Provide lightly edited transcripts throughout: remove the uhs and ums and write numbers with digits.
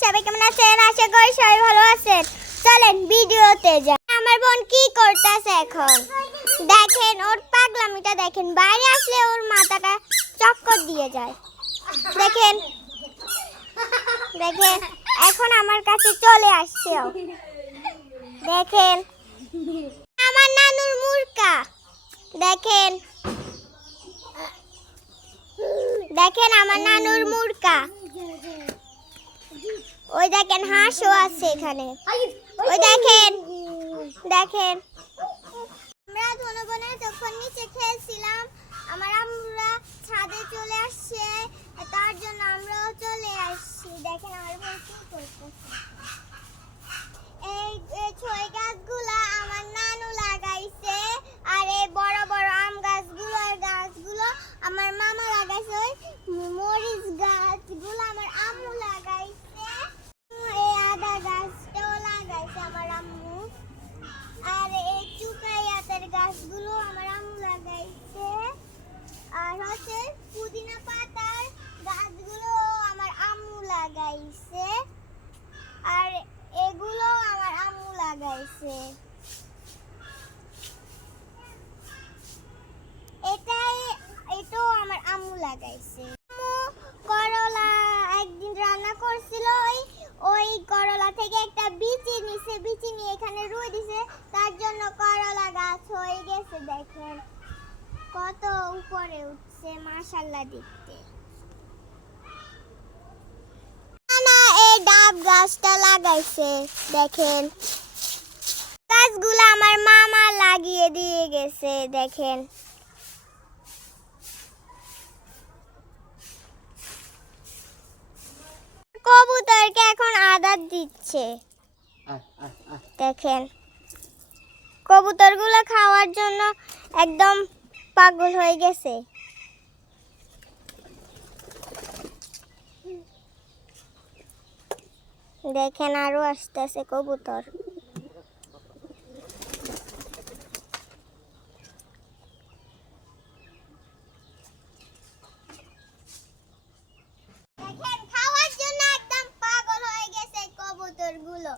সবাই কেমন আছেন? আশা করি সবাই ভালো আছেন। চলেন ভিডিওতে যাই। আমার বোন কি করতেছে এখন দেখেন, ওর পাগলামিটা দেখেন। বাইরে আসলে ওর মাথাটা চক্কর দিয়ে যায়। দেখেন দেখেন এখন আমার কাছে চলে আসছে ও। দেখেন আমার নানুর মুরকা। দেখেন দেখেন আমার নানুর মুরকা। ওই দেখেন হাঁসও আছে এখানে। ওই দেখেন দেখেন আমরা ধনু বোনে তখন নিচে খেলছিলাম। আমার আম্মুরা ছাদে চলে আসছে, তার জন্য আমরাও চলে আসছি। দেখেন আমার বোন কি করতেছে। এই ছয় গাছগুলা আমার নানু লাগাইছে, আর এই বড় বড় আম গাছগুলো আমার মামা লাগাইছে। মরিচ গাছগুলো আমার আম্মু লাগাইছে। এই আদা গাছটাও লাগাইছে আমার আম্মু। আর এই চুকাইয়াতের গাছগুলো আমার আম্মু লাগাইছে। আর হচ্ছে পুদিনা পাতার গাছগুলো আমার আম্মু লাগাইছে। আর এগুলো আমার আম্মু লাগাইছে। এটাও আমার আম্মু লাগাইছে। আম্মু করলা একদিন রান্না করছিল, ওই করলা থেকে একটা বিচি নিছে, বিচি নিয়ে এখানে রুই দিছে, তার জন্য করলা গাছ হয়ে গেছে। দেখেন কত উপরে উঠছে, মাশাআল্লাহ দেখতে। না এই ডাব গাছটা লাগাইছে। দেখেন গাছগুলো আমার মামা লাগিয়ে দিয়ে গেছে। দেখেন কবুতরকে এখন আদার দিচ্ছে। দেখেন কবুতরগুলো খাওয়ার জন্য একদম পাগল হয়ে গেছে। দেখেন আরো আসতেছে কবুতর। দেখেন খাওয়ার জন্য একদম পাগল হয়ে গেছে কবুতরগুলো।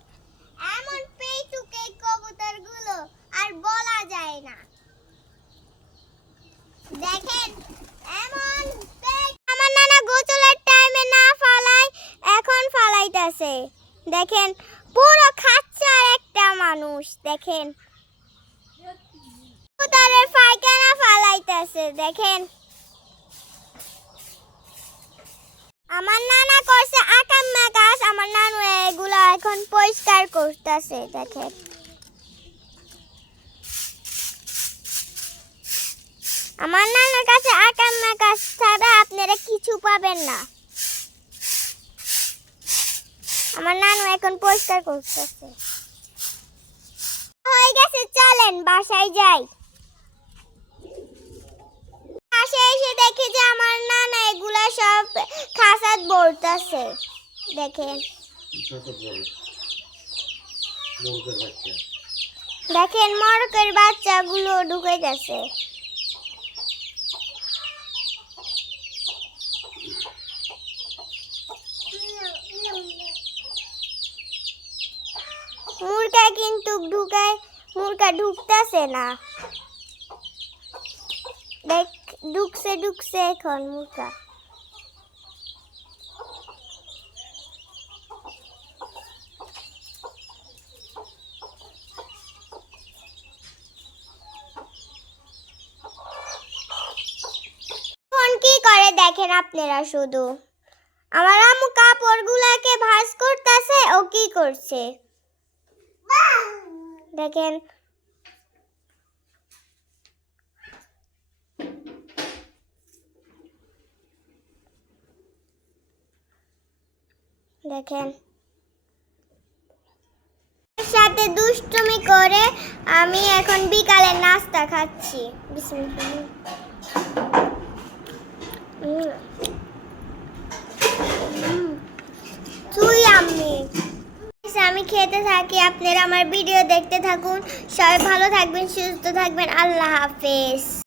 এমন পেটুকে কবুতরগুলো আর বলা যায় না। দেখেন এমন আমার নানা গোসলের টাইমে না ফালায়, এখন ফালাইতেছে। দেখেন পুরো খাচ্চার একটা মানুষ। দেখেন কবুতরের পায়খানা ফালাইতেছে। দেখেন আমার নানা করছে আকাম্মা গাছ, আমার নানু এগুলো এখন পরিষ্কার করতেছে। দেখেন আমার নানার কাছে আকাম্মা গাছ ছাড়া আপনারা কিছু পাবেন না। আমার নানু এখন পরিষ্কার করতেছে। হয়ে গেছে, চলেন বাসায় যাই। বাসায় এসে দেখি যে আমার নানা এগুলা সব খাসাত ভরতেছে। দেখেন দেখেন মরকের বাচ্চাগুলো ঢুকে গেছে। মুরগা কিন্তু মুরগা ঢুকতেছে না। দেখ ঢুকছে এখন মুরগা। এখন কি করে দেখেন আপনারা শুধু। আমার আম্মু কাপড়গুলোকে ভাঁজ করতেছে, ও কি করছে দেখেন। দেখেন সাথে দুষ্টুমি করে আমি এখন বিকালে নাস্তা খাচ্ছি। বিসমিল্লাহ। আমি খেতে থাকি, আপনারা আমার ভিডিও দেখতে থাকুন। সবাই ভালো থাকবেন, সুস্থ থাকবেন। আল্লাহ হাফেজ।